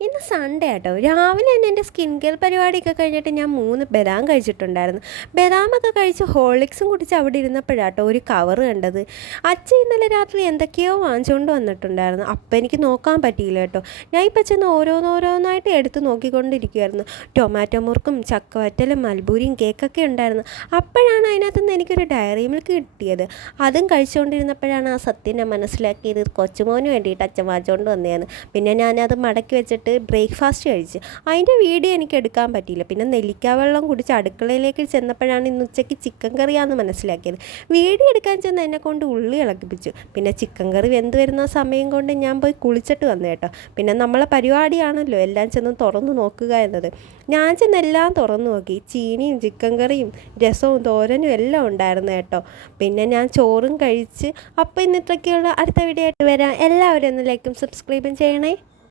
ഇന്ന് സൺഡേ ആട്ടോ. രാവിലെ തന്നെ എന്റെ സ്കിൻ കെയർ പരിപാടിയൊക്കെ കഴിഞ്ഞിട്ട് ഞാൻ മൂന്ന് ബദാം കഴിച്ചിട്ടുണ്ടായിരുന്നു. ബദാമൊക്കെ കഴിച്ച് ഹോളിക്സും കുടിച്ച് അവിടെ ഇരുന്നപ്പോഴാട്ടോ ഒരു കവർ കണ്ടത്. അച്ഛൻ ഇന്നലെ രാത്രി എന്തൊക്കെയോ വാങ്ങിച്ചുകൊണ്ട് വന്നിട്ടുണ്ടായിരുന്നു. അപ്പം എനിക്ക് നോക്കാൻ പറ്റിയില്ല കേട്ടോ. ഞാൻ ഇപ്പം ചെന്ന് ഓരോന്നോരോന്നായിട്ട് എടുത്ത് നോക്കിക്കൊണ്ടിരിക്കുമായിരുന്നു ടൊമാറ്റോ മുറുക്കും ചക്കവറ്റലും മൽബൂരിയും കേക്കൊക്കെ ഉണ്ടായിരുന്നു. അപ്പോഴാണ് അതിനകത്ത് നിന്ന് എനിക്കൊരു ഡയറി മിൽക്ക് കിട്ടിയത്. അതും കഴിച്ചുകൊണ്ടിരുന്നപ്പോഴാണ് ആ സത്യം ഞാൻ മനസ്സിലാക്കിയത്. കൊച്ചുമോന് വേണ്ടിയിട്ട് അച്ഛൻ വാങ്ങിച്ചുകൊണ്ട് വന്നതാണ് പിന്നെ ഞാനത് മടക്കി വെച്ചിട്ട് ബ്രേക്ക്ഫാസ്റ്റ് കഴിച്ച്. അതിന്റെ വീഡിയോ എനിക്ക് എടുക്കാൻ പറ്റിയില്ല. പിന്നെ നെല്ലിക്ക വെള്ളം കുടിച്ച് അടുക്കളയിലേക്ക് ചെന്നപ്പോഴാണ് ഇന്ന് ഉച്ചയ്ക്ക് ചിക്കൻ കറിയാണെന്ന് മനസ്സിലാക്കിയത്. വീഡിയോ എടുക്കാൻ ചെന്ന് എന്നെ കൊണ്ട് ഉള്ളി ഇളക്കിപ്പിച്ചു. പിന്നെ ചിക്കൻ കറി വെന്ത് വരുന്ന സമയം കൊണ്ട് ഞാൻ പോയി കുളിച്ചിട്ട് വന്നു കേട്ടോ. പിന്നെ നമ്മളെ പരിപാടിയാണല്ലോ എല്ലാം ചെന്ന് തുറന്നു നോക്കുക എന്നത്. ഞാൻ ചെന്ന് എല്ലാം തുറന്നു നോക്കി. ചീനിയും ചിക്കൻ കറിയും രസവും തോരനും എല്ലാം ഉണ്ടായിരുന്നു കേട്ടോ. പിന്നെ ഞാൻ ചോറും കഴിച്ച് അപ്പോൾ ഇന്നത്രയ്ക്കുള്ള അടുത്ത വീഡിയോ ആയിട്ട് വരാം. എല്ലാവരും ഒന്ന് ലൈക്കും സബ്സ്ക്രൈബും ചെയ്യണേ.